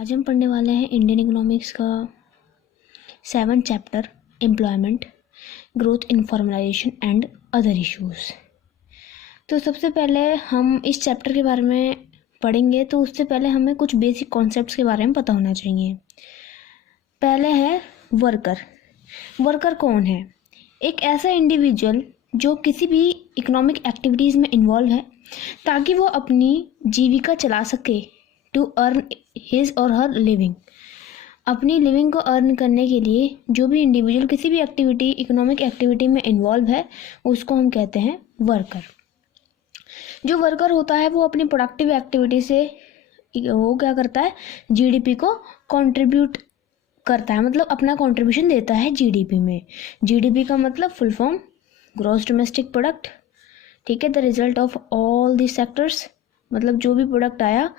आज हम पढ़ने वाले हैं इंडियन इकोनॉमिक्स का 7th chapter employment, growth, informalisation and other issues. तो सबसे पहले हम इस चैप्टर के बारे में पढ़ेंगे, तो उससे पहले हमें कुछ बेसिक कॉन्सेप्ट्स के बारे में पता होना चाहिए। पहले है वर्कर। वर्कर कौन है? एक ऐसा इंडिविजुअल जो किसी भी इकोनॉमिक एक्टिविटीज़ में इन्वॉल्व है ताकि वो अपनी जीविका चला सके, टू अर्न हिज और हर लिविंग। अपनी लिविंग को अर्न करने के लिए जो भी इंडिविजुअल किसी भी एक्टिविटी, इकोनॉमिक एक्टिविटी में इन्वॉल्व है, उसको हम कहते हैं वर्कर। जो वर्कर होता है वो अपनी प्रोडक्टिव एक्टिविटी से वो क्या करता है, जीडीपी को कंट्रीब्यूट करता है, मतलब अपना कंट्रीब्यूशन देता है जीडीपी में। जीडीपी का मतलब full form gross domestic product, ठीक है। The result of all this sectors, मतलब जो भी प्रोडक्ट आया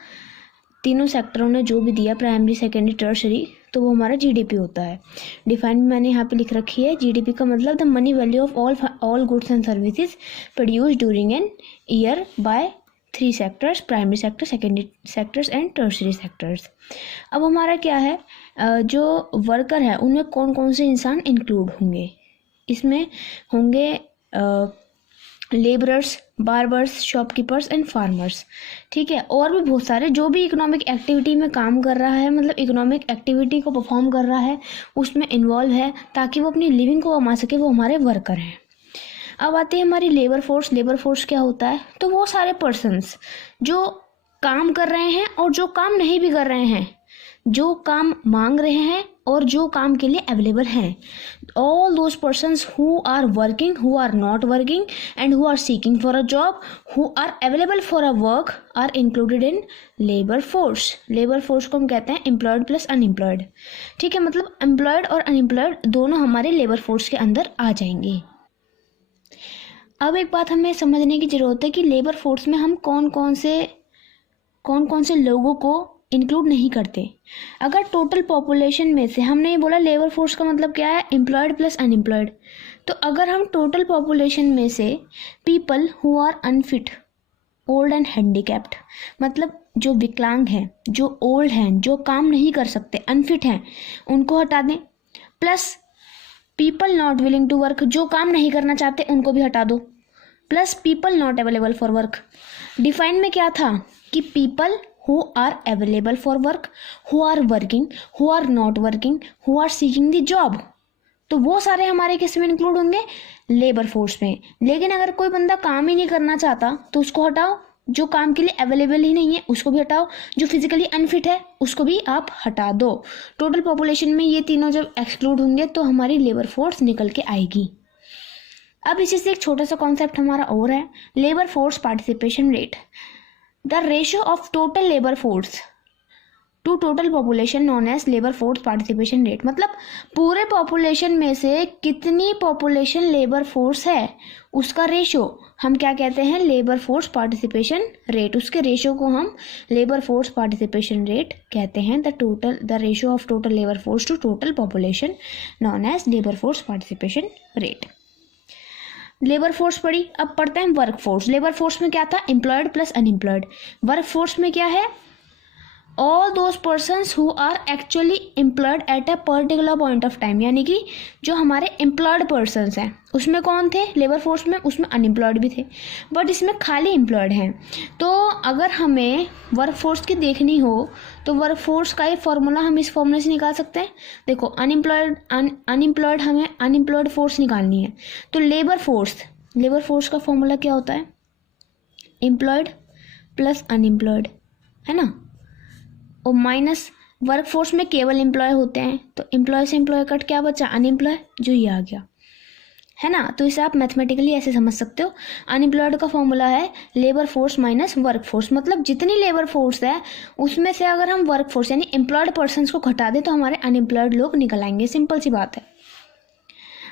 तीनों सेक्टरों ने जो भी दिया, प्राइमरी, सेकेंडरी, टर्शरी, तो वो हमारा जीडीपी होता है। डिफाइन मैंने यहाँ पे लिख रखी है, जीडीपी का मतलब the money value of all goods and services produced during an year by 3 sectors, primary sector, secondary sectors and tertiary sectors. अब हमारा क्या है, जो वर्कर है उनमें कौन कौन से इंसान इंक्लूड होंगे? इसमें होंगे labourers, barbers, shopkeepers and farmers, ठीक है। और भी बहुत सारे जो भी इकोनॉमिक एक्टिविटी में काम कर रहा है, मतलब इकोनॉमिक एक्टिविटी को परफॉर्म कर रहा है, उसमें इन्वॉल्व है ताकि वो अपनी लिविंग को कमा सके, वो हमारे वर्कर हैं। अब आती है हमारी लेबर फोर्स। लेबर फोर्स क्या होता है? तो वो सारे पर्सन्स जो काम कर रहे हैं और जो काम नहीं भी कर रहे हैं, जो काम मांग रहे हैं और जो काम के लिए अवेलेबल हैं, all those persons who are working, who are not working and who are seeking for a job, who are available for a work are included in labor force. labor force को हम कहते हैं employed plus unemployed, ठीक है। मतलब employed और unemployed दोनों हमारे labor force के अंदर आ जाएंगे। अब एक बात हमें समझने की जरूरत है कि लेबर फोर्स में हम कौन कौन से लोगों को इंक्लूड नहीं करते। अगर टोटल पॉपुलेशन में से, हमने ये बोला लेबर फोर्स का मतलब क्या है, एम्प्लॉयड प्लस अनएम्प्लॉयड, तो अगर हम टोटल पॉपुलेशन में से people who are unfit, old and handicapped, मतलब जो विकलांग हैं, जो ओल्ड हैं, जो काम नहीं कर सकते, अनफिट हैं, उनको हटा दें, plus people not willing to work, जो काम नहीं करना चाहते उनको भी हटा दो, plus people not available for work. Define में क्या था कि पीपल who are available for work, who are working, who are not working, who are seeking the job, तो वो सारे हमारे किस में इंक्लूड होंगे? लेबर फोर्स में। लेकिन अगर कोई बंदा काम ही नहीं करना चाहता तो उसको हटाओ, जो काम के लिए अवेलेबल ही नहीं है उसको भी हटाओ, जो फिजिकली अनफिट है उसको भी आप हटा दो। टोटल पॉपुलेशन में ये तीनों जब एक्सक्लूड होंगे तो हमारी लेबर फोर्स निकल के आएगी। अब इसी से एक छोटा सा कॉन्सेप्ट हमारा और है, labour force participation rate. The ratio of total labor force to total population known as labor force participation rate, मतलब पूरे पॉपुलेशन में से कितनी पॉपुलेशन लेबर फोर्स है उसका रेशो हम क्या कहते हैं? Labour force participation rate. उसके रेशो को हम लेबर फोर्स पार्टिसिपेशन रेट कहते हैं। The ratio of total labour force to total population known as labour force participation rate. Labour force पढ़ी, अब पढ़ते हैं वर्क फोर्स। लेबर फोर्स में क्या था? Employed plus unemployed. Work force में क्या है? All those persons who are actually employed at a particular point of time, यानी कि जो हमारे एम्प्लॉयड पर्सन्स हैं उसमें कौन थे लेबर फोर्स में? उसमें अनएम्प्लॉयड भी थे, बट इसमें खाली एम्प्लॉयड हैं। तो अगर हमें वर्क फोर्स की देखनी हो तो वर्क फोर्स का ये फॉर्मूला हम इस फॉर्मूले से निकाल सकते हैं। देखो, अनएम्प्लॉयड हमें अनएम्प्लॉयड फोर्स निकालनी है, तो लेबर फोर्स का फॉर्मूला क्या होता है? एम्प्लॉयड प्लस अनएम्प्लॉयड, है ना, और माइनस वर्क फोर्स में केवल एम्प्लॉय होते हैं, तो एम्प्लॉय से एम्प्लॉय कट क्या बचा? अनएम्प्लॉय, जो ये आ गया, है ना। तो इसे आप मैथमेटिकली ऐसे समझ सकते हो, अनएम्प्लॉयड का फॉर्मूला है labour force minus work force, मतलब जितनी लेबर फोर्स है उसमें से अगर हम वर्क फोर्स यानी एम्प्लॉयड पर्सन्स को घटा दें तो हमारे अनएम्प्लॉयड लोग निकल आएंगे। सिंपल सी बात है।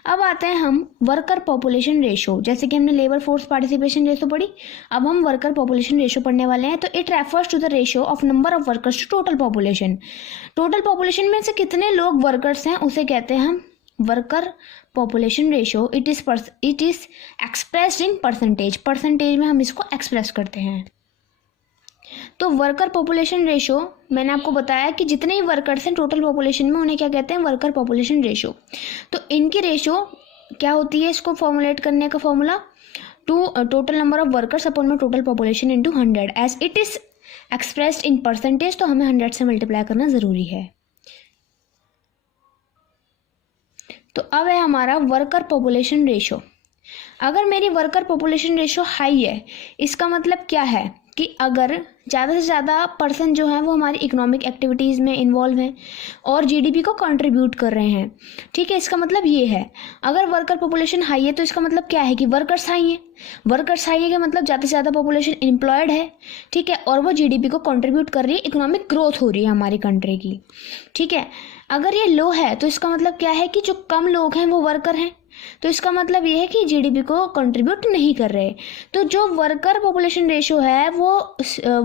अब आते हैं हम वर्कर पॉपुलेशन रेशो। जैसे कि हमने लेबर फोर्स पार्टिसिपेशन रेशो पढ़ी, अब हम वर्कर पॉपुलेशन रेशो पढ़ने वाले हैं। तो it refers to the ratio of number of workers to total population. Total population में से कितने लोग वर्कर्स हैं उसे कहते हैं हम worker population ratio. It is expressed in percentage में हम इसको एक्सप्रेस करते हैं। तो वर्कर पॉपुलेशन रेशो मैंने आपको बताया कि जितने ही वर्कर्स हैं टोटल पॉपुलेशन में उन्हें क्या कहते हैं, वर्कर पॉपुलेशन रेशो। तो इनकी रेशो क्या होती है, इसको फॉर्मुलेट करने का formula to total number of workers upon में total population into 100 as it is expressed in percentage. तो हमें 100 से मल्टीप्लाई करना ज़रूरी है। तो अब है हमारा वर्कर पॉपुलेशन रेशो। अगर मेरी वर्कर पॉपुलेशन रेशो हाई है, इसका मतलब क्या है कि अगर ज़्यादा से ज़्यादा पर्सन जो है वो हमारी इकोनॉमिक एक्टिविटीज़ में इन्वॉल्व हैं और जीडीपी को कंट्रीब्यूट कर रहे हैं, ठीक है। इसका मतलब ये है, अगर वर्कर पॉपुलेशन हाई है तो इसका मतलब क्या है कि वर्कर्स हाई हैं। वर्कर्स हाई है का मतलब ज़्यादा से ज़्यादा पॉपुलेशन एम्प्लॉयड है, ठीक है, और वो जीडीपी को कंट्रीब्यूट कर रही है, इकोनॉमिक ग्रोथ हो रही है हमारी कंट्री की, ठीक है। अगर ये लो है तो इसका मतलब क्या है कि जो कम लोग हैं वो वर्कर हैं, तो इसका मतलब ये है कि जीडीपी को कंट्रीब्यूट नहीं कर रहे। तो जो वर्कर पॉपुलेशन रेशो है वो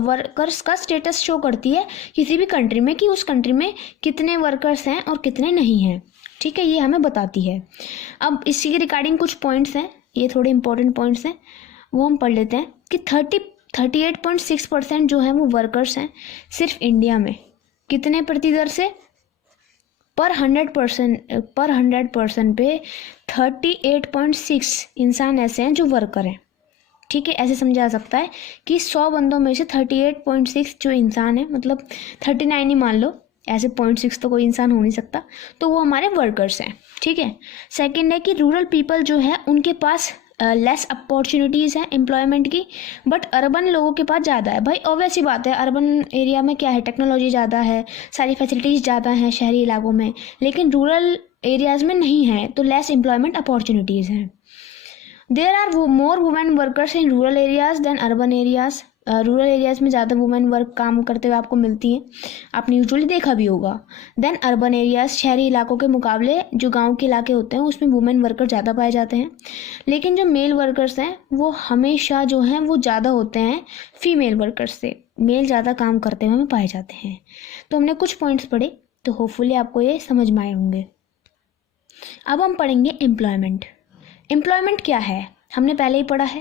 वर्कर्स का स्टेटस शो करती है किसी भी कंट्री में कि उस कंट्री में कितने वर्कर्स हैं और कितने नहीं हैं, ठीक है, ये हमें बताती है। अब इसी के रिगार्डिंग कुछ पॉइंट्स हैं, ये थोड़े इंपॉर्टेंट पॉइंट्स हैं, वो हम पढ़ लेते हैं कि 38.6% जो है वो वर्कर्स हैं सिर्फ इंडिया में। कितने प्रति दर से, पर 100% पे 38.6 इंसान ऐसे हैं जो वर्कर हैं, ठीक है। ऐसे समझा जा सकता है कि 100 बंदों में से 38.6 जो इंसान है, मतलब 39 ही मान लो, ऐसे 0.6 तो कोई इंसान हो नहीं सकता, तो वो हमारे वर्कर्स हैं, ठीक है। सेकंड है कि रूरल पीपल जो है उनके पास लेस अपॉर्चुनिटीज़ हैं एम्प्लॉयमेंट की, बट अर्बन लोगों के पास ज़्यादा है। भाई ऑब्वियस ही बात है, अर्बन एरिया में क्या है, टेक्नोलॉजी ज़्यादा है, सारी फैसिलिटीज़ ज़्यादा हैं शहरी इलाकों में, लेकिन रूरल एरियाज़ में नहीं है, तो लेस एम्प्लॉयमेंट अपॉर्चुनिटीज़ हैं। There are more women workers in rural areas than urban areas. Rural areas में ज़्यादा वुमेन वर्क काम करते हुए आपको मिलती हैं, आपने यूजुअली देखा भी होगा। देन अर्बन एरियाज़, शहरी इलाकों के मुकाबले जो गांव के इलाके होते हैं उसमें वुमेन वर्कर ज़्यादा पाए जाते हैं, लेकिन जो मेल वर्कर्स हैं वो हमेशा जो हैं वो ज़्यादा होते हैं फीमेल वर्कर्स से, मेल ज़्यादा काम करते हुए हमें पाए जाते हैं। तो हमने कुछ पॉइंट्स पढ़े, तो होपफुली आपको ये समझ में आए होंगे। अब हम पढ़ेंगे एम्प्लॉयमेंट। एम्प्लॉयमेंट क्या है, हमने पहले ही पढ़ा है,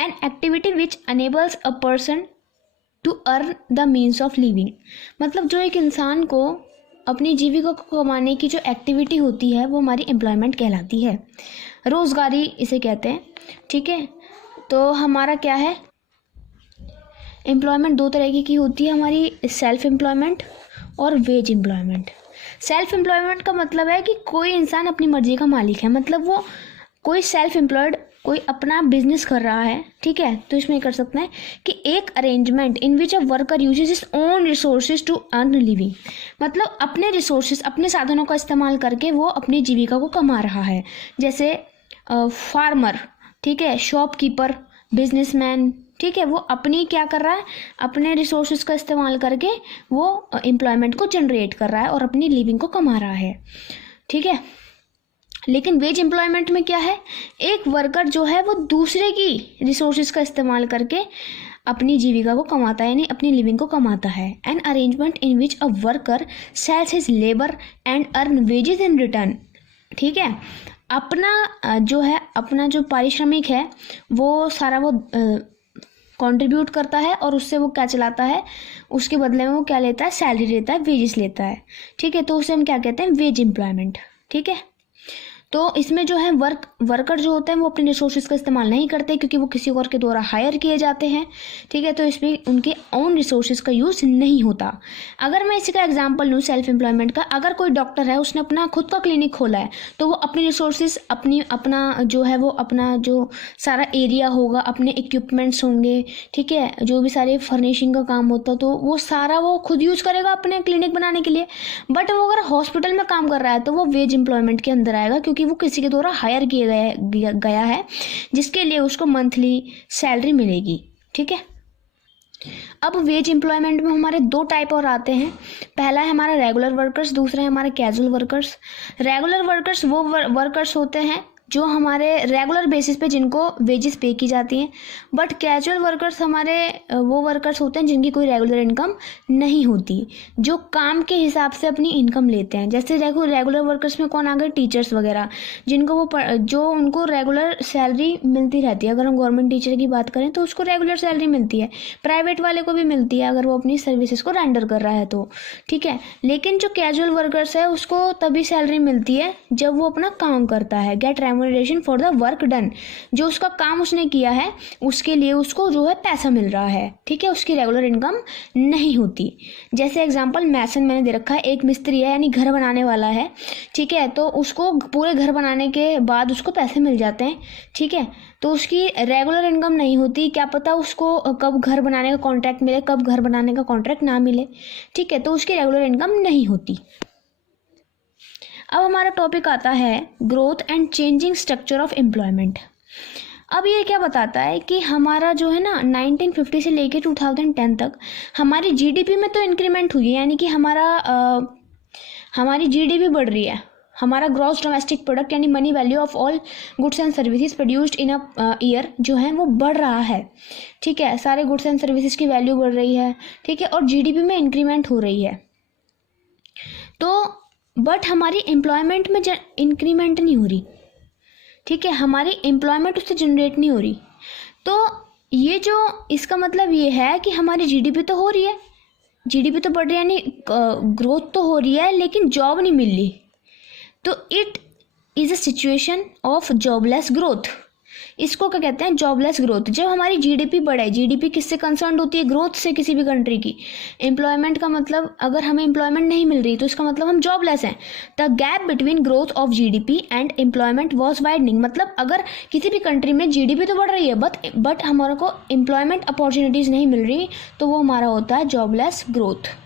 an activity which enables a person to earn the means of living. मतलब जो एक इंसान को अपनी जीविका को कमाने की जो एक्टिविटी होती है वो हमारी एम्प्लॉयमेंट कहलाती है, रोज़गारी इसे कहते हैं, ठीक है। तो हमारा क्या है, एम्प्लॉयमेंट दो तरह की होती है हमारी, सेल्फ एम्प्लॉयमेंट और वेज एम्प्लॉयमेंट। सेल्फ एम्प्लॉयमेंट का मतलब है कि कोई इंसान अपनी मर्जी का मालिक है, मतलब वो कोई सेल्फ एम्प्लॉयड, कोई अपना बिजनेस कर रहा है, ठीक है। तो इसमें कर सकते हैं कि एक arrangement in which a worker uses his own resources to earn living. मतलब अपने रिसोर्सेज, अपने साधनों का इस्तेमाल करके वो अपनी जीविका को कमा रहा है, जैसे फार्मर, ठीक है, शॉपकीपर, बिजनेसमैन, ठीक है, वो अपनी क्या कर रहा है, अपने रिसोर्सेज का इस्तेमाल करके वो एम्प्लॉयमेंट को जनरेट कर रहा है और अपनी लिविंग को कमा रहा है, ठीक है। लेकिन वेज एम्प्लॉयमेंट में क्या है, एक वर्कर जो है वो दूसरे की रिसोर्सेज का इस्तेमाल करके अपनी जीविका को कमाता है, यानी अपनी लिविंग को कमाता है। An arrangement in which a worker sales his labour and earn wages in return, ठीक है। अपना जो है, अपना जो पारिश्रमिक है वो सारा वो कंट्रीब्यूट करता है और उससे वो क्या चलाता है, उसके बदले में वो क्या लेता है, सैलरी लेता है, वेजेस लेता है, ठीक है। तो उसे हम क्या कहते हैं, वेज एम्प्लॉयमेंट, ठीक है। तो इसमें जो है वर्कर जो होते हैं वो अपने रिसोर्सेज का इस्तेमाल नहीं करते क्योंकि वो किसी और के द्वारा हायर किए जाते हैं, ठीक है। तो इसमें उनके ओन रिसोर्सेज का यूज़ नहीं होता। अगर मैं इसी का एग्जांपल लूँ सेल्फ एम्प्लॉयमेंट का, अगर कोई डॉक्टर है उसने अपना खुद का क्लिनिक खोला है तो वो अपने रिसोर्सेज, अपना जो है वो अपना जो सारा एरिया होगा, अपने इक्विपमेंट्स होंगे, ठीक है, जो भी सारे फर्निशिंग का काम होता है तो वो सारा वो खुद यूज़ करेगा अपने क्लिनिक बनाने के लिए। बट वो अगर हॉस्पिटल में काम कर रहा है तो वो वेज एम्प्लॉयमेंट के अंदर आएगा क्योंकि वो किसी के द्वारा हायर किया गया है जिसके लिए उसको मंथली सैलरी मिलेगी, ठीक है। अब वेज एम्प्लॉयमेंट में हमारे दो टाइप और आते हैं। पहला है हमारा रेगुलर वर्कर्स, दूसरा है हमारा कैजुअल वर्कर्स। रेगुलर वर्कर्स वो वर्कर्स होते हैं जो हमारे रेगुलर बेसिस पे जिनको वेजेस पे की जाती हैं। बट कैजुअल वर्कर्स हमारे वो वर्कर्स होते हैं जिनकी कोई रेगुलर इनकम नहीं होती, जो काम के हिसाब से अपनी इनकम लेते हैं। जैसे देखो रेगुलर वर्कर्स में कौन आ गए, टीचर्स वगैरह, जिनको जो उनको रेगुलर सैलरी मिलती रहती है। अगर हम गवर्नमेंट टीचर की बात करें तो उसको रेगुलर सैलरी मिलती है, प्राइवेट वाले को भी मिलती है अगर वो अपनी सर्विसेज को रेंडर कर रहा है तो, ठीक है। लेकिन जो कैजुअल वर्कर्स है उसको तभी सैलरी मिलती है जब वो अपना काम करता है, get remuneration for the work done, जो उसका काम उसने किया है उसके लिए उसको जो है पैसा मिल रहा है, ठीक है। उसकी रेगुलर इनकम नहीं होती। जैसे एग्जांपल मैसन मैंने दे रखा है, एक मिस्त्री है यानी घर बनाने वाला है, ठीक है, तो उसको पूरे घर बनाने के बाद उसको पैसे मिल जाते हैं, ठीक है। तो उसकी रेगुलर इनकम नहीं होती, क्या पता उसको कब घर बनाने का कॉन्ट्रैक्ट मिले, कब घर बनाने का कॉन्ट्रैक्ट ना मिले, ठीक है, तो उसकी रेगुलर इनकम नहीं होती। अब हमारा टॉपिक आता है growth and changing structure of employment. अब ये क्या बताता है कि हमारा जो है ना 1950 से लेके 2010 तक हमारी जीडीपी में तो इंक्रीमेंट हुई है, यानी कि हमारी जीडीपी बढ़ रही है, हमारा ग्रॉस डोमेस्टिक प्रोडक्ट यानी money value of all goods and services produced in a year जो है वो बढ़ रहा है, ठीक है। सारे गुड्स एंड सर्विसेज की वैल्यू बढ़ रही है, ठीक है, और जीडीपी में इंक्रीमेंट हो रही है। तो बट हमारी एम्प्लॉयमेंट में इंक्रीमेंट नहीं हो रही, ठीक है, हमारी एम्प्लॉयमेंट उससे जनरेट नहीं हो रही। तो ये जो इसका मतलब ये है कि हमारी जीडीपी तो हो रही है, जीडीपी तो बढ़ रही है, यानी ग्रोथ तो हो रही है, लेकिन जॉब नहीं मिल रही। तो it is a situation of jobless growth. इसको क्या कहते हैं, जॉबलेस ग्रोथ। जब हमारी जीडीपी बढ़े, जीडीपी किससे कंसर्न होती है, ग्रोथ से किसी भी कंट्री की। एम्प्लॉयमेंट का मतलब अगर हमें एम्प्लॉयमेंट नहीं मिल रही तो इसका मतलब हम जॉबलेस हैं। The gap between growth of GDP and employment was widening. मतलब अगर किसी भी कंट्री में जीडीपी तो बढ़ रही है बट हमारे को एम्प्लॉयमेंट अपॉर्चुनिटीज़ नहीं मिल रही, तो वो हमारा होता है जॉबलेस ग्रोथ।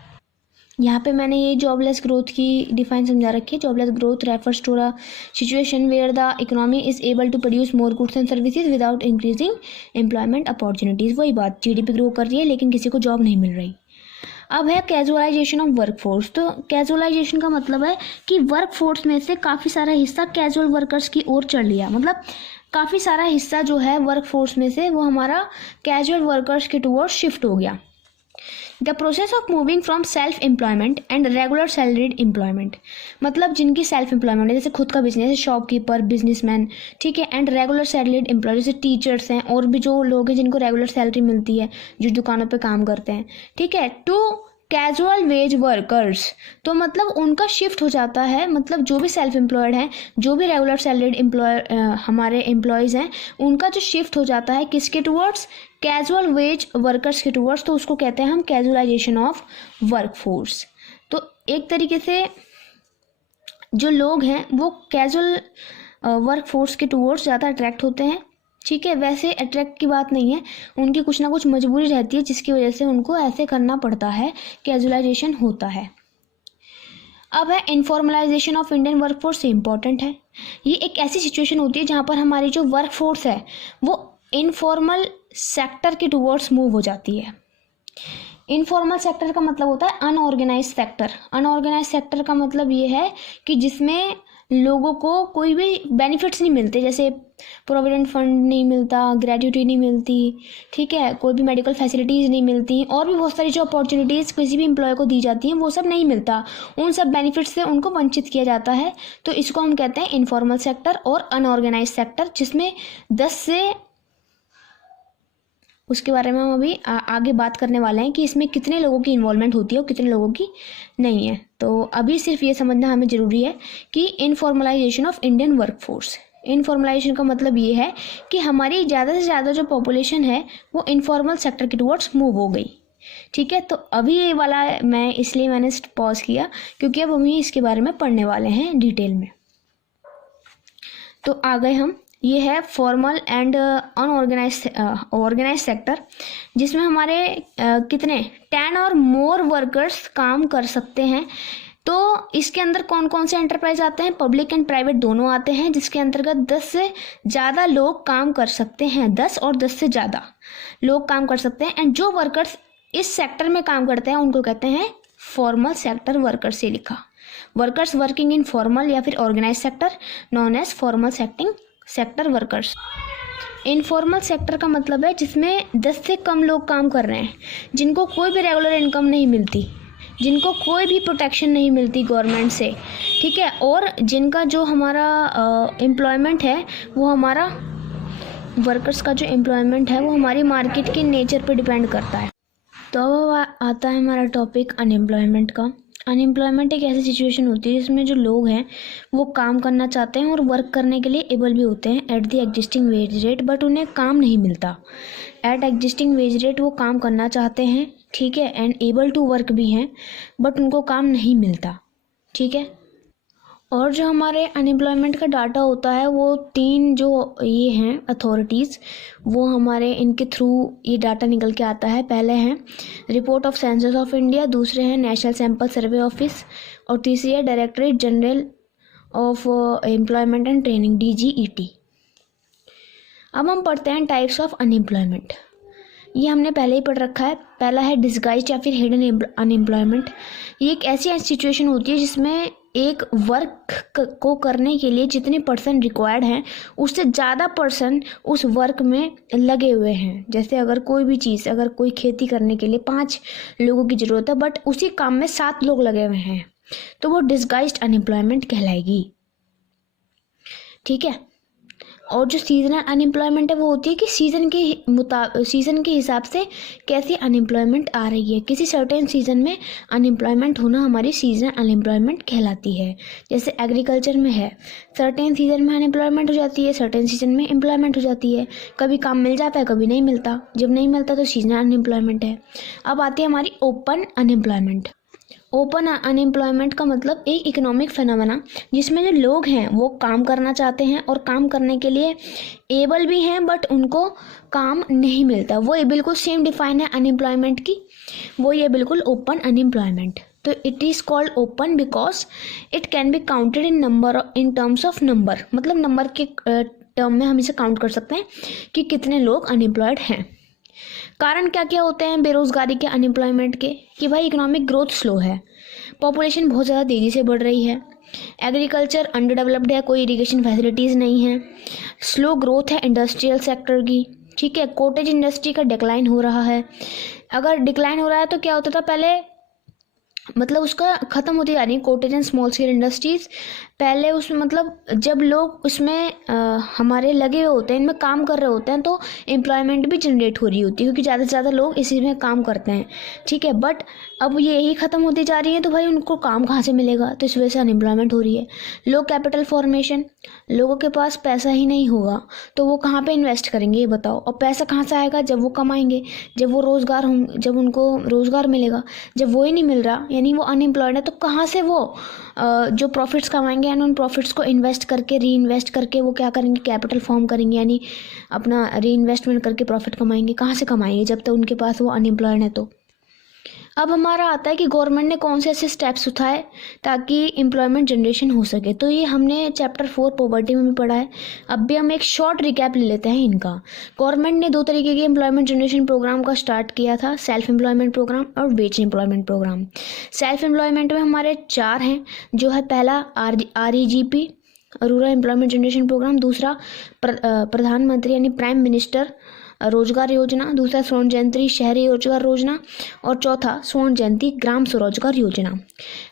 यहाँ पे मैंने ये जॉबलेस ग्रोथ की डिफाइन समझा रखी है। Jobless growth refers to a situation where the economy is able to produce more goods and services without increasing employment opportunities. वही बात, जीडीपी ग्रो कर रही है लेकिन किसी को जॉब नहीं मिल रही। अब है कैजुअलाइजेशन ऑफ वर्कफोर्स। तो कैजुअलाइजेशन का मतलब है कि वर्कफोर्स में से काफ़ी सारा हिस्सा कैजुअल वर्कर्स की ओर चढ़ लिया। मतलब काफ़ी सारा हिस्सा जो है वर्कफोर्स में से वो हमारा कैजुअल वर्कर्स के टुवर्ड्स शिफ्ट हो गया। The process of moving from self employment and regular salaried employment, मतलब जिनकी सेल्फ एम्प्लॉयमेंट है, जैसे खुद का बिजनेस है, शॉपकीपर, बिजनेसमैन, ठीक है, एंड रेगुलर सैलरीड एम्प्लॉय, जैसे टीचर्स हैं और भी जो लोग हैं जिनको रेगुलर सैलरी मिलती है, जो दुकानों पे काम करते हैं, ठीक है, टू कैजुअल वेज वर्कर्स। तो मतलब उनका शिफ्ट हो जाता है, मतलब जो भी सेल्फ एम्प्लॉयड हैं, जो भी रेगुलर सैलरीड एम्प्लॉय हमारे एम्प्लॉयज़ हैं, उनका जो शिफ्ट हो जाता है किसके टुवर्ड्स, कैजुअल वेज वर्कर्स के टुवर्ड्स। तो उसको कहते हैं हम कैजुअलाइजेशन ऑफ वर्कफोर्स। तो एक तरीके से जो लोग हैं वो कैजुअल वर्कफोर्स के टुवर्ड्स ज़्यादा अट्रैक्ट होते हैं, ठीक है। वैसे अट्रैक्ट की बात नहीं है, उनकी कुछ ना कुछ मजबूरी रहती है जिसकी वजह से उनको ऐसे करना पड़ता है, कैजुअलाइजेशन होता है। अब है इनफॉर्मलाइजेशन ऑफ इंडियन वर्कफोर्स से इम्पॉर्टेंट है। ये एक ऐसी सिचुएशन होती है जहाँ पर हमारी जो वर्कफोर्स है वो इनफॉर्मल सेक्टर के टुवर्ड्स मूव हो जाती है। इनफॉर्मल सेक्टर का मतलब होता है अनऑर्गेनाइज सेक्टर। अनऑर्गेनाइज सेक्टर का मतलब ये है कि जिसमें लोगों को कोई भी बेनिफिट्स नहीं मिलते, जैसे प्रोविडेंट फंड नहीं मिलता, ग्रेट्युटी नहीं मिलती, ठीक है, कोई भी मेडिकल फैसिलिटीज़ नहीं मिलती, और भी बहुत सारी जो अपॉर्चुनिटीज़ किसी भी एम्प्लॉय को दी जाती हैं वो सब नहीं मिलता। उन सब बेनिफिट्स से उनको वंचित किया जाता है। तो इसको हम कहते हैं इनफॉर्मल सेक्टर और अनऑर्गेनाइज सेक्टर, जिसमें 10 से उसके बारे में हम अभी आगे बात करने वाले हैं कि इसमें कितने लोगों की इन्वॉल्वमेंट होती है और कितने लोगों की नहीं है। तो अभी सिर्फ ये समझना हमें ज़रूरी है कि informalisation of Indian workforce. Informalisation का मतलब ये है कि हमारी ज़्यादा से ज़्यादा जो पॉपुलेशन है वो इनफॉर्मल सेक्टर के टुवर्ड्स मूव हो गई, ठीक है। तो अभी ये वाला मैंने पॉज किया क्योंकि अब हम ही इसके बारे में पढ़ने वाले हैं डिटेल में। तो आ गए हम, ये है फॉर्मल एंड ऑर्गेनाइज सेक्टर, जिसमें हमारे कितने 10 और मोर वर्कर्स काम कर सकते हैं। तो इसके अंदर कौन कौन से एंटरप्राइज आते हैं, पब्लिक एंड प्राइवेट दोनों आते हैं, जिसके अंतर्गत 10 से ज़्यादा लोग काम कर सकते हैं। 10 और 10 से ज़्यादा लोग काम कर सकते हैं। एंड जो वर्कर्स इस सेक्टर में काम करते हैं उनको कहते हैं फॉर्मल सेक्टर वर्कर्स से लिखा। वर्कर्स वर्किंग इन फॉर्मल या फिर organise sector known as formal sector workers. Informal sector का मतलब है जिसमें 10 से कम लोग काम कर रहे हैं, जिनको कोई भी रेगुलर इनकम नहीं मिलती, जिनको कोई भी प्रोटेक्शन नहीं मिलती गवर्नमेंट से, ठीक है, और जिनका जो हमारा एम्प्लॉयमेंट है वो हमारा वर्कर्स का जो एम्प्लॉयमेंट है वो हमारी मार्केट के नेचर पे डिपेंड करता है। तो अब आता है हमारा टॉपिक अनएम्प्लॉयमेंट का। अनएम्प्लॉयमेंट एक ऐसी सिचुएशन होती है जिसमें जो लोग हैं वो काम करना चाहते हैं और वर्क करने के लिए एबल भी होते हैं at the existing wage rate, but उन्हें काम नहीं मिलता। एट एग्जिस्टिंग वेज रेट वो काम करना चाहते हैं, ठीक है, एंड एबल टू वर्क भी हैं, बट उनको काम नहीं मिलता, ठीक है। और जो हमारे अनएम्प्लॉयमेंट का डाटा होता है वो 3 जो ये हैं अथॉरिटीज़, वो हमारे इनके थ्रू ये डाटा निकल के आता है। पहले हैं report of census of India, दूसरे हैं नेशनल सैंपल सर्वे ऑफिस, और तीसरी है directorate general of employment and training, DGET। अब हम पढ़ते हैं टाइप्स ऑफ अनएम्प्लॉयमेंट। ये हमने पहले ही पढ़ रखा है। पहला है डिस्गाइज्ड या फिर हिडन अनएम्प्लॉयमेंट। ये एक ऐसी सिचुएशन होती है जिसमें एक वर्क को करने के लिए जितने पर्सन रिक्वायर्ड हैं उससे ज़्यादा पर्सन उस वर्क में लगे हुए हैं। जैसे अगर कोई भी चीज़, अगर कोई खेती करने के लिए 5 लोगों की ज़रूरत है बट उसी काम में 7 लोग लगे हुए हैं, तो वो डिस्गाइज्ड अनएम्प्लॉयमेंट कहलाएगी, ठीक है। और जो सीजनल अनएम्प्लॉयमेंट है वो होती है कि सीज़न के हिसाब से कैसी अनएम्प्लॉयमेंट आ रही है। किसी सर्टेन सीज़न में अनएम्प्लॉयमेंट होना हमारी सीजनल अनएम्प्लॉयमेंट कहलाती है। जैसे एग्रीकल्चर में है, सर्टेन सीज़न में अनएम्प्लॉयमेंट हो जाती है, सर्टेन सीज़न में एम्प्लॉयमेंट हो जाती है। कभी काम मिल जाता है, कभी नहीं मिलता। जब नहीं मिलता तो सीजनल अनएम्प्लॉयमेंट है। अब आती है हमारी ओपन अनएम्प्लॉयमेंट। ओपन अनएम्प्लॉयमेंट का मतलब एक इकोनॉमिक फिनोमेना जिसमें जो लोग हैं वो काम करना चाहते हैं और काम करने के लिए एबल भी हैं बट उनको काम नहीं मिलता। वो ये बिल्कुल सेम डिफाइन है अनएम्प्लॉयमेंट की, वो ये बिल्कुल ओपन अनएम्प्लॉयमेंट। तो it is called open because it can be counted in terms of number, मतलब नंबर के टर्म में हम इसे काउंट कर सकते हैं कि कितने लोग अनएम्प्लॉयड हैं। कारण क्या क्या होते हैं बेरोजगारी के, अनएम्प्लॉयमेंट के, कि भाई इकोनॉमिक ग्रोथ स्लो है, पॉपुलेशन बहुत ज़्यादा तेज़ी से बढ़ रही है, एग्रीकल्चर अंडर डेवलप्ड है, कोई इरिगेशन फैसिलिटीज़ नहीं है, स्लो ग्रोथ है इंडस्ट्रियल सेक्टर की, ठीक है, कॉटेज इंडस्ट्री का डिक्लाइन हो रहा है। अगर डिक्लाइन हो रहा है तो क्या होता था पहले, मतलब उसका ख़त्म होती जा रही है cottage and small scale industries. पहले उसमें मतलब जब लोग उसमें हमारे लगे हुए होते हैं, इनमें काम कर रहे होते हैं, तो एम्प्लॉयमेंट भी जनरेट हो रही होती है क्योंकि ज़्यादा से ज़्यादा लोग इसी में काम करते हैं, ठीक है। बट अब ये ही ख़त्म होती जा रही है तो भाई उनको काम कहाँ से मिलेगा, तो इस वजह से अनएम्प्लॉयमेंट हो रही है। लो कैपिटल फॉर्मेशन, लोगों के पास पैसा ही नहीं होगा तो वो कहाँ पे इन्वेस्ट करेंगे ये बताओ। और पैसा कहाँ से आएगा, जब वो कमाएंगे, जब वो रोज़गार होंगे, जब उनको रोज़गार मिलेगा। जब वो ही नहीं मिल रहा यानी वो अनएम्प्लॉयड है, तो कहाँ से वो जो प्रॉफिट्स कमाएंगे यानी उन प्रॉफिट्स को इन्वेस्ट करके, री इन्वेस्ट करके वो क्या करेंगे, कैपिटल फॉर्म करेंगे, यानी अपना री इन्वेस्टमेंट करके प्रॉफिट कमाएंगे। कहाँ से कमाएंगे जब तक उनके पास वो अनएम्प्लॉयड है। तो अब हमारा आता है कि गवर्नमेंट ने कौन से ऐसे स्टेप्स उठाए ताकि एम्प्लॉयमेंट जनरेशन हो सके। तो ये हमने चैप्टर 4 पॉवर्टी में भी पढ़ा है। अब भी हम एक शॉर्ट रिकैप ले लेते हैं इनका। गवर्नमेंट ने 2 तरीके के एम्प्लॉयमेंट जनरेशन प्रोग्राम का स्टार्ट किया था, सेल्फ एम्प्लॉयमेंट प्रोग्राम और wage employment programme. Self employment में हमारे 4 हैं, जो है पहला REGP rural employment generation programme, दूसरा प्रधानमंत्री यानी प्राइम मिनिस्टर रोजगार योजना, दूसरा स्वर्ण जयंती शहरी रोजगार योजना और चौथा स्वर्ण जयंती ग्राम स्वरोजगार योजना।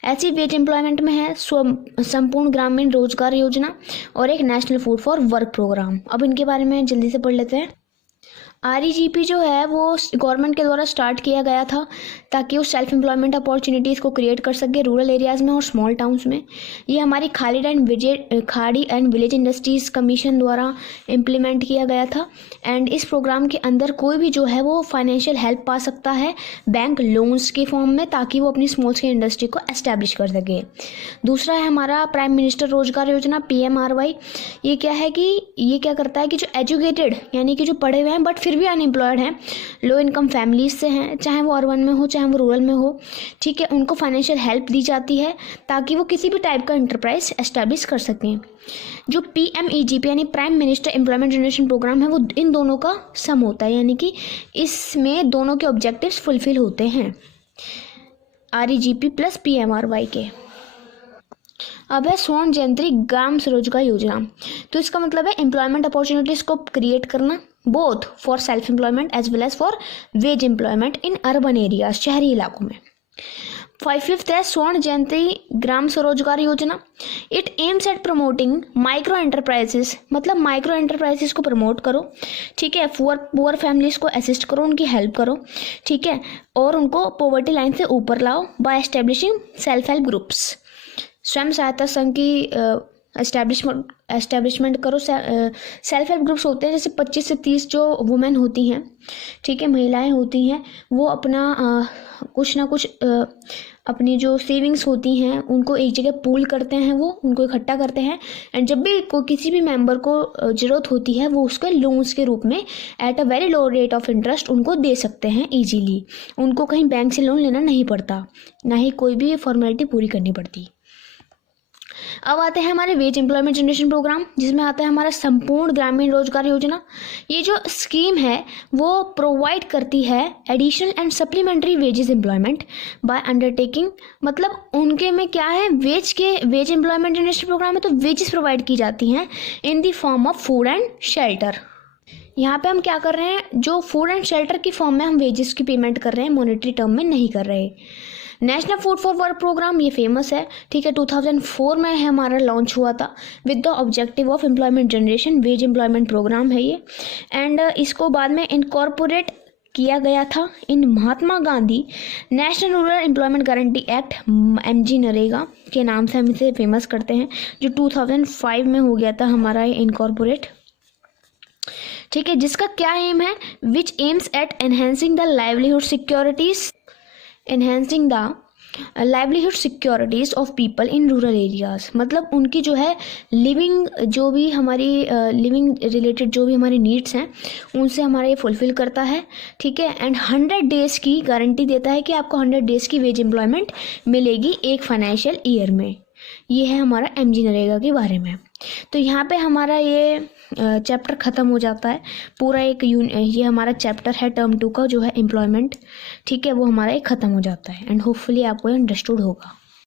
ऐसी वेज एम्प्लॉयमेंट में है संपूर्ण ग्रामीण रोजगार योजना और एक national food for work programme. अब इनके बारे में जल्दी से पढ़ लेते हैं। REGP जो है वो गवर्नमेंट के द्वारा स्टार्ट किया गया था ताकि वो सेल्फ एम्प्लॉयमेंट अपॉर्चुनिटीज़ को क्रिएट कर सके रूरल एरियाज़ में और स्मॉल टाउन्स में। ये हमारी खाड़ी एंड विलेज इंडस्ट्रीज़ कमीशन द्वारा इम्प्लीमेंट किया गया था। एंड इस प्रोग्राम के अंदर कोई भी जो है वो फाइनेंशियल हेल्प पा सकता है बैंक लोन्स के फॉर्म में, ताकि वो अपनी स्मॉल स्केल इंडस्ट्री को एस्टैब्लिश कर सके। दूसरा है हमारा प्राइम मिनिस्टर रोजगार योजना PMRY। ये क्या है कि ये क्या करता है कि जो एजुकेटेड यानी कि जो पढ़े हुए हैं बट फिर भी अनएम्प्लॉयड हैं, लो इनकम फैमिलीज से हैं, चाहे वो अर्बन में हो चाहे वो रूरल में हो, ठीक है, उनको फाइनेंशियल हेल्प दी जाती है ताकि वो किसी भी टाइप का इंटरप्राइज एस्टैब्लिश कर सकें। जो PMEGP यानी prime minister employment generation programme है वो इन दोनों का सम होता है, यानी कि इसमें दोनों के ऑब्जेक्टिव्स फुलफिल होते हैं REGP प्लस PMRY के। अब है स्वर्ण जयंती ग्राम स्वरोजगार योजना। तो इसका मतलब है एम्प्लॉयमेंट अपॉर्चुनिटीज को क्रिएट करना, both for self employment as well as for wage employment in urban areas, शहरी इलाकों में। फिफ्थ है स्वर्ण जयंती ग्राम स्वरोजगार योजना। It aims at promoting micro enterprises, मतलब माइक्रो एंटरप्राइजेस को प्रमोट करो, ठीक है, पुअर फैमिलीज को असिस्ट करो, उनकी हेल्प करो, ठीक है, और उनको पॉवर्टी लाइन से ऊपर लाओ by establishing self help groups. स्वयं सहायता संघ की एस्टेब्लिशमेंट करो। सेल्फ हेल्प ग्रुप्स होते हैं, जैसे 25 से 30 जो वुमेन होती हैं, ठीक है, महिलाएं होती हैं, वो अपना कुछ ना कुछ अपनी जो सेविंग्स होती हैं उनको एक जगह पूल करते हैं, वो उनको इकट्ठा करते हैं, एंड जब भी किसी भी मेंबर को ज़रूरत होती है वो उसको लोन्स के रूप में at a very low rate of interest उनको दे सकते हैं ईजीली। उनको कहीं बैंक से लोन लेना नहीं पड़ता, ना ही कोई भी फॉर्मेलिटी पूरी करनी पड़ती। अब आते हैं हमारे वेज एम्प्लॉयमेंट जनरेशन प्रोग्राम, जिसमें आता है हमारा संपूर्ण ग्रामीण रोजगार योजना। ये जो स्कीम है वो प्रोवाइड करती है additional and supplementary wages employment bye undertaking, मतलब उनके में क्या है, वेज एम्प्लॉयमेंट जनरेशन प्रोग्राम है तो वेजेस प्रोवाइड की जाती हैं in the form of food and shelter. यहाँ पे हम क्या कर रहे हैं, जो फूड एंड शेल्टर की फॉर्म में हम वेजेस की पेमेंट कर रहे हैं, मॉनेटरी टर्म में नहीं कर रहे। National food for work programme, ये फेमस है, ठीक है, 2004 में है हमारा लॉन्च हुआ था with the objective of employment generation, wage employment programme है ये, एंड इसको बाद में इनकॉर्पोरेट किया गया था in Mahatma Gandhi National Rural Employment Guarantee Act, MG NREGA के नाम से हम इसे फेमस करते हैं, जो 2005 में हो गया था हमारा ये इनकॉर्पोरेट, ठीक है, जिसका क्या एम है, which aims at enhancing the livelihood securities, enhancing the livelihood securities of people in rural areas, मतलब उनकी जो है लिविंग, जो भी हमारी लिविंग रिलेटेड जो भी हमारी नीड्स हैं उनसे हमारा ये फुलफिल करता है, ठीक है, एंड 100 डेज़ की गारंटी देता है कि आपको 100 डेज़ की वेज एम्प्लॉयमेंट मिलेगी एक फाइनेंशियल ईयर में। ये है हमारा MG नरेगा के बारे में। तो यहाँ पे हमारा ये चैप्टर ख़त्म हो जाता है पूरा, ये हमारा चैप्टर है टर्म 2 का जो है एम्प्लॉयमेंट, ठीक है, वो हमारा ये ख़त्म हो जाता है, एंड होपफुली आपको ये अंडरस्टूड होगा।